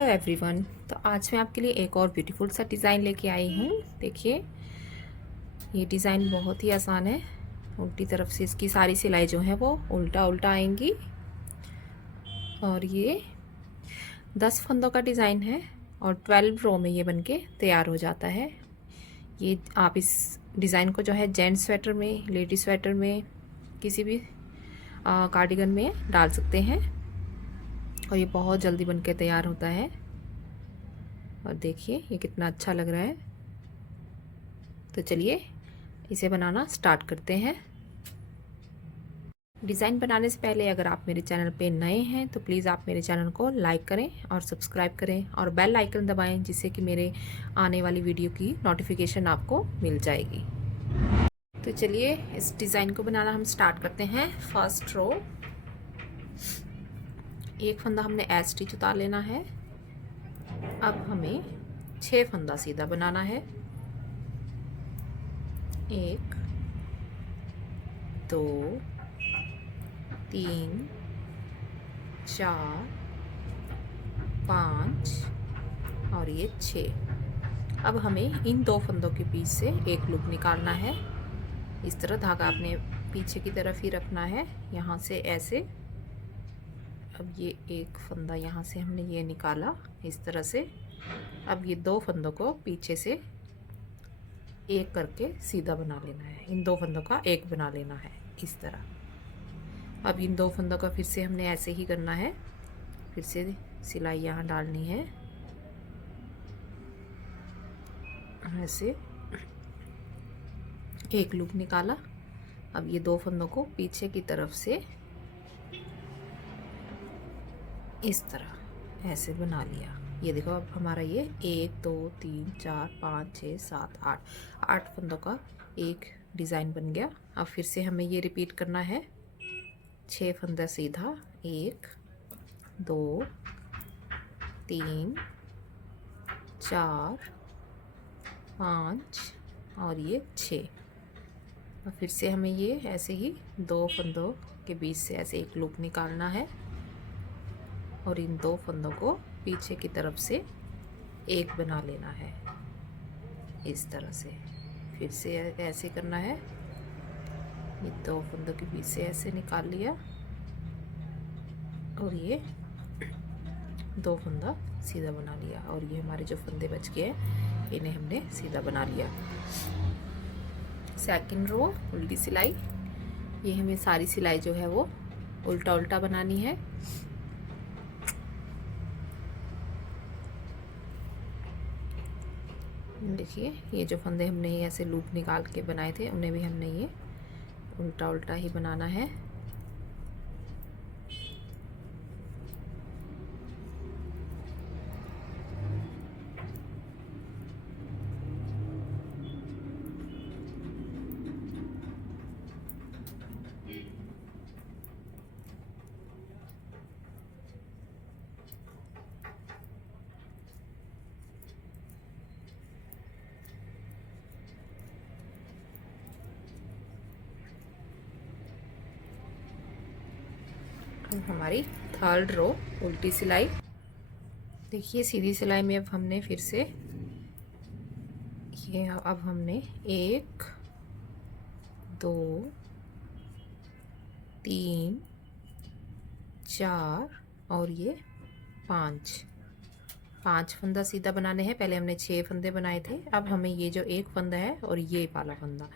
Hello everyone. तो आज मैं आपके लिए एक और ब्यूटीफुल सा डिज़ाइन लेके आई हूँ। देखिए, ये डिज़ाइन बहुत ही आसान है। उल्टी तरफ से इसकी सारी सिलाई जो है वो उल्टा उल्टा आएंगी और ये 10 फंदों का डिज़ाइन है और 12 रो में ये बनके तैयार हो जाता है। ये आप इस डिज़ाइन को जो है जेंट्स स्वेटर में, लेडी स्वेटर में, किसी भी कार्डिगन में डाल सकते हैं और ये बहुत जल्दी बनके तैयार होता है। और देखिए ये कितना अच्छा लग रहा है। तो चलिए इसे बनाना स्टार्ट करते हैं। डिज़ाइन बनाने से पहले अगर आप मेरे चैनल पे नए हैं तो प्लीज़ आप मेरे चैनल को लाइक करें और सब्सक्राइब करें और बेल आइकन दबाएं, जिससे कि मेरे आने वाली वीडियो की नोटिफिकेशन आपको मिल जाएगी। तो चलिए इस डिज़ाइन को बनाना हम स्टार्ट करते हैं। फर्स्ट रो, एक फंदा हमने एज स्टिच उतार लेना है। अब हमें 6 फंदा सीधा बनाना है। 1 2 3 4 5 और ये 6। अब हमें इन 2 फंदों के बीच से एक लूप निकालना है। इस तरह धागा अपने पीछे की तरफ ही रखना है, यहाँ से ऐसे। अब ये एक फंदा यहाँ से हमने ये निकाला इस तरह से। अब ये 2 फंदों को पीछे से एक करके सीधा बना लेना है। इन 2 फंदों का एक बना लेना है इस तरह। अब इन 2 फंदों का फिर से हमने ऐसे ही करना है। फिर से सिलाई यहाँ डालनी है ऐसे। एक लूप निकाला। अब ये 2 फंदों को पीछे की तरफ से इस तरह ऐसे बना लिया। ये देखो, अब हमारा ये 1 2 3 4 5 6 7 8 फंदों का एक डिज़ाइन बन गया। अब फिर से हमें ये रिपीट करना है। 6 फंदा सीधा, 1 2 3 4 5 और ये 6। और फिर से हमें ये ऐसे ही 2 फंदों के बीच से ऐसे एक लूप निकालना है और इन 2 फंदों को पीछे की तरफ से एक बना लेना है इस तरह से। फिर से ऐसे करना है। ये 2 फंदों के बीच से ऐसे निकाल लिया और ये 2 फंदा सीधा बना लिया और ये हमारे जो फंदे बच गए हैं इन्हें हमने सीधा बना लिया। सेकंड रो, उल्टी सिलाई। ये हमें सारी सिलाई जो है वो उल्टा उल्टा बनानी है। देखिए, ये जो फंदे हमने ये ऐसे लूप निकाल के बनाए थे उन्हें भी हमने ये उल्टा उल्टा ही बनाना है। हमारी थर्ड रो, उल्टी सिलाई। देखिए, सीधी सिलाई में अब हमने फिर से ये, अब हमने 1 2 3 4 और ये 5 फंदा सीधा बनाने हैं। पहले हमने 6 फंदे बनाए थे। अब हमें ये जो एक फंदा है और ये वाला फंदा,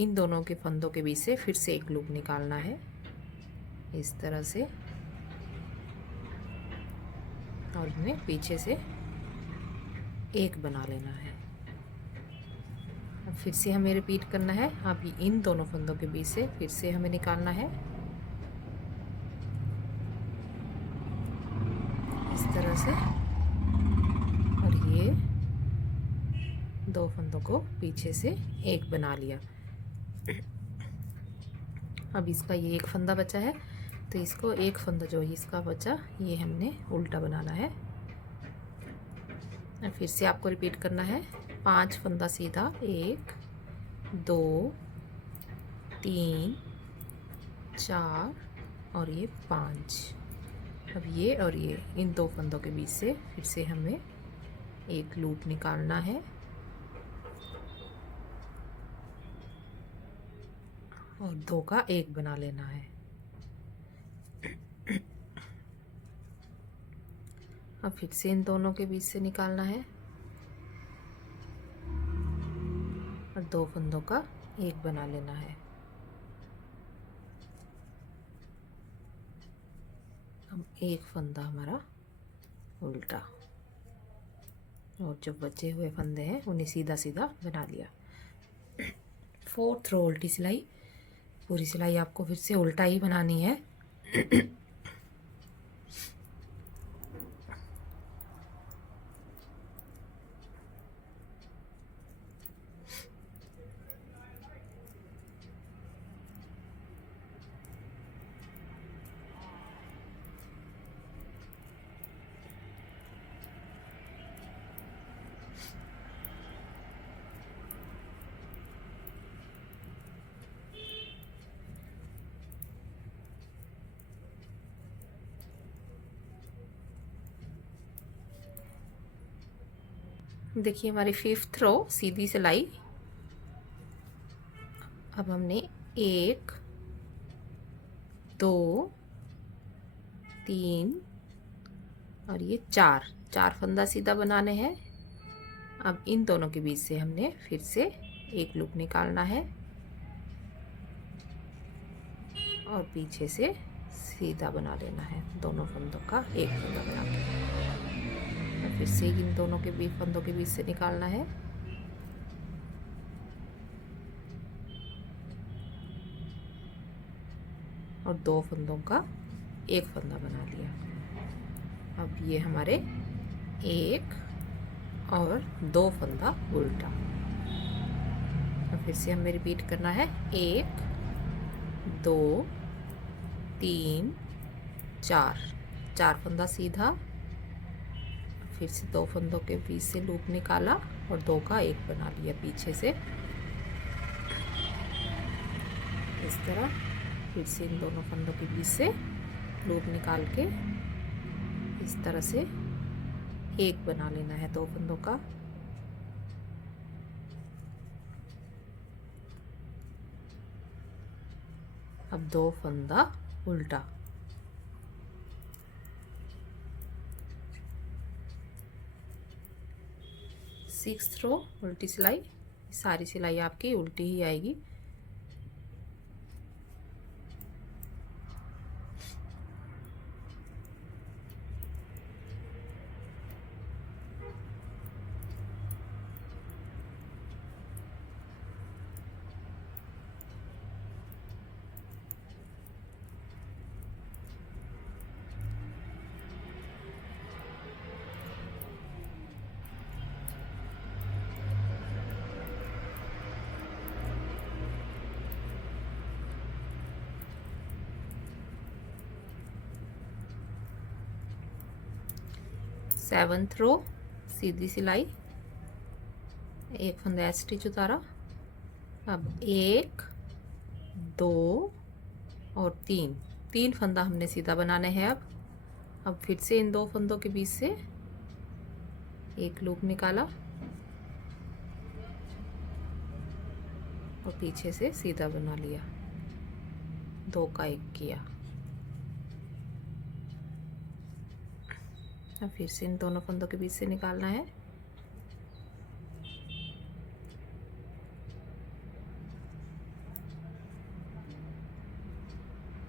इन दोनों के फंदों के बीच से फिर से एक लूप निकालना है इस तरह से और इन्हें पीछे से एक बना लेना है। अब फिर से हमें रिपीट करना है। अब इन दोनों फंदों के बीच से फिर से हमें निकालना है इस तरह से और ये 2 फंदों को पीछे से एक बना लिया। अब इसका ये एक फंदा बचा है तो इसको एक फंदा जो इसका बचा ये हमने उल्टा बनाना है। फिर से आपको रिपीट करना है। 5 फंदा सीधा, 1 2 3 4 और ये 5। अब ये और ये इन दो फंदों के बीच से फिर से हमें एक लूप निकालना है और दो का एक बना लेना है। अब फिर से इन दोनों के बीच से निकालना है और दो फंदों का एक बना लेना है। अब एक फंदा हमारा उल्टा और जो बचे हुए फंदे हैं उन्हें सीधा सीधा बना लिया। 4th रो उल्टी सिलाई। पूरी सिलाई आपको फिर से उल्टा ही बनानी है। देखिए हमारी 5th रो सीधी सिलाई। अब हमने 1 2 3 और ये 4 फंदा सीधा बनाने हैं। अब इन दोनों के बीच से हमने फिर से एक लूप निकालना है और पीछे से सीधा बना लेना है। दोनों फंदों का एक फंदा बना के फिर से इन दोनों के बीच फंदों के बीच से निकालना है और दो फंदों का एक फंदा बना लिया। अब ये हमारे एक और दो फंदा उल्टा। अब फिर से हमें रिपीट करना है 1 2 3 4 फंदा सीधा, फिर से दो फंदों के बीच से लूप निकाला और दो का एक बना लिया पीछे से इस तरह। फिर से इन दोनों फंदों के बीच से लूप निकाल के इस तरह से एक बना लेना है दो फंदों का। अब दो फंदा उल्टा। सिक्स्थ रो उल्टी सिलाई। सारी सिलाई आपकी उल्टी ही आएगी। सेवंथ रो सीधी सिलाई, एक फंदा स्टिच उतारा। अब 1 2 और 3 फंदा हमने सीधा बनाने हैं। अब फिर से इन दो फंदों के बीच से एक लूप निकाला और पीछे से सीधा बना लिया, दो का एक किया। अब फिर से इन दोनों फंदों के बीच से निकालना है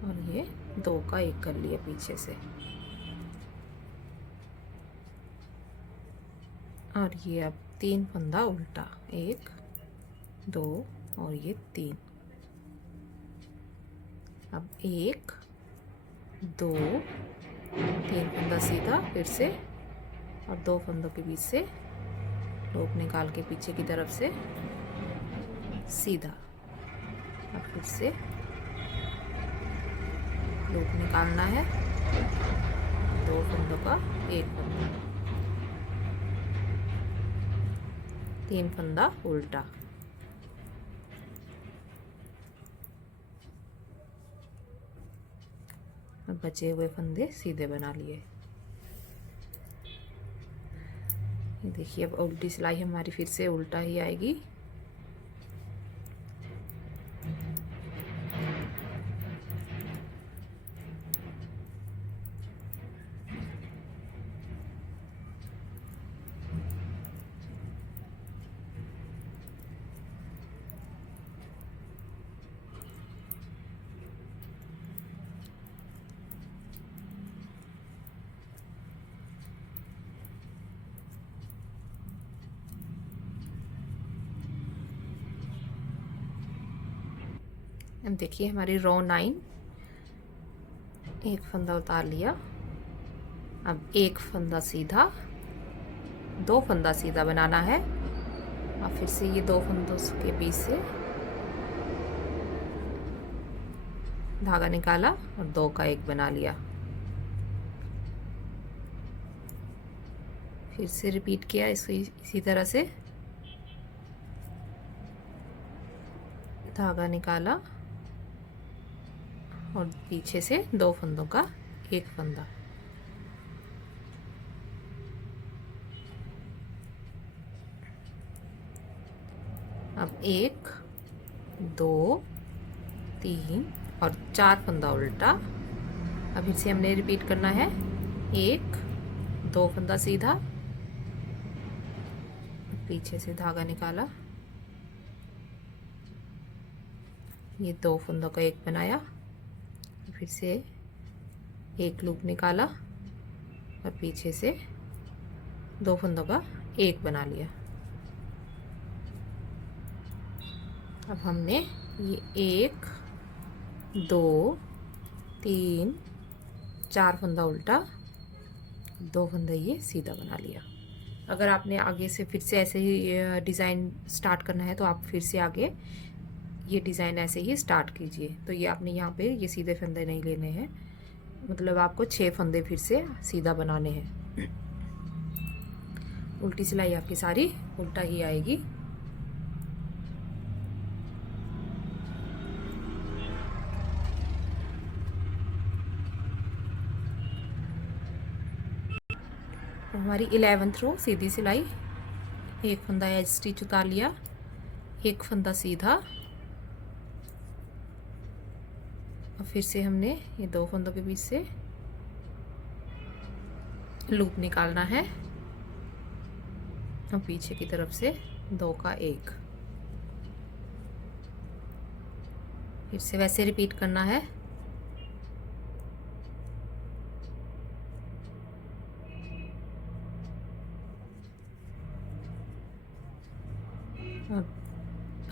और ये दो का एक कर लिया पीछे से। और ये अब 3 फंदा उल्टा, 1 2 और ये 3। अब 1 2 3 फंदा सीधा फिर से और दो फंदों के बीच से लूप निकाल के पीछे की तरफ से सीधा। अब फिर से लूप निकालना है, दो फंदों का एक फंदा, 3 फंदा उल्टा। अब बचे हुए फंदे सीधे बना लिए। ये देखिए अब उल्टी सिलाई हमारी फिर से उल्टा ही आएगी। अब देखिए हमारी रो 9 एक फंदा उतार लिया। अब एक फंदा सीधा, 2 फंदा सीधा बनाना है और फिर से ये 2 फंदों के बीच से धागा निकाला और 2 का एक बना लिया। फिर से रिपीट किया इसको इसी तरह से, धागा निकाला और पीछे से 2 फंदों का एक फंदा। अब 1 2 3 और 4 फंदा उल्टा। अब फिर से हमने रिपीट करना है, 1 2 फंदा सीधा, पीछे से धागा निकाला, ये 2 फंदों का एक बनाया, फिर से एक लूप निकाला और पीछे से 2 फंदों का एक बना लिया। अब हमने ये 1 2 3 4 फंदा उल्टा, 2 फंदा ये सीधा बना लिया। अगर आपने आगे से फिर से ऐसे ही डिज़ाइन स्टार्ट करना है तो आप फिर से आगे ये डिज़ाइन ऐसे ही स्टार्ट कीजिए। तो ये आपने यहाँ पे ये सीधे फंदे नहीं लेने हैं, मतलब आपको 6 फंदे फिर से सीधा बनाने हैं। उल्टी सिलाई आपकी सारी उल्टा ही आएगी। हमारी 11th रो सीधी सिलाई, एक फंदा एज स्टिच उतार लिया, एक फंदा सीधा और फिर से हमने ये 2 फंदों के बीच से लूप निकालना है और पीछे की तरफ से 2 का एक, फिर से वैसे रिपीट करना है।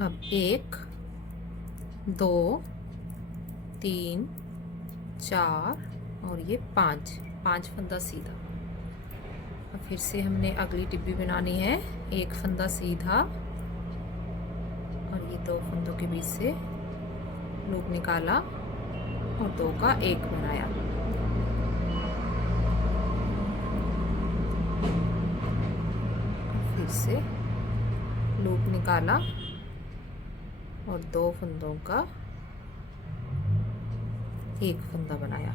अब 1 2 3 4 और ये 5 फंदा सीधा। अब फिर से हमने अगली टिब्बी बनानी है, एक फंदा सीधा और ये 2 फंदों के बीच से लूप निकाला और 2 का एक बनाया। फिर से लूप निकाला और 2 फंदों का एक फंदा बनाया।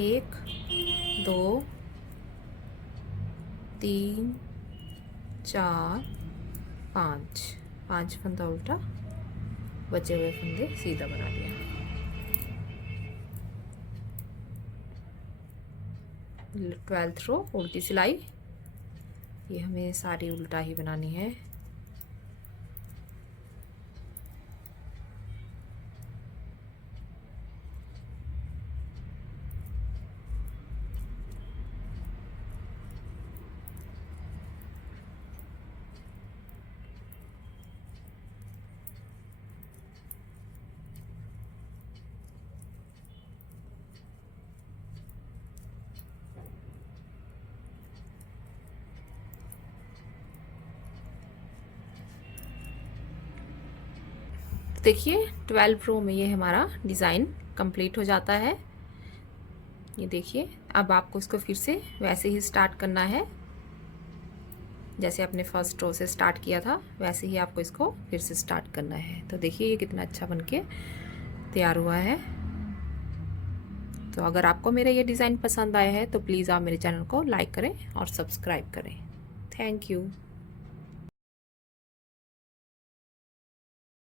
1 2 3 4 5 फंदा उल्टा, बचे हुए फंदे सीधा बना लिया। 12th रो उल्टी सिलाई, ये हमें सारी उल्टा ही बनानी है। देखिए 12 रो में ये हमारा डिज़ाइन कंप्लीट हो जाता है। ये देखिए अब आपको इसको फिर से वैसे ही स्टार्ट करना है। जैसे आपने फर्स्ट रो से स्टार्ट किया था वैसे ही आपको इसको फिर से स्टार्ट करना है। तो देखिए ये कितना अच्छा बनके तैयार हुआ है। तो अगर आपको मेरा ये डिज़ाइन पसंद आया है तो प्लीज़ आप मेरे चैनल को लाइक करें और सब्सक्राइब करें। Thank you.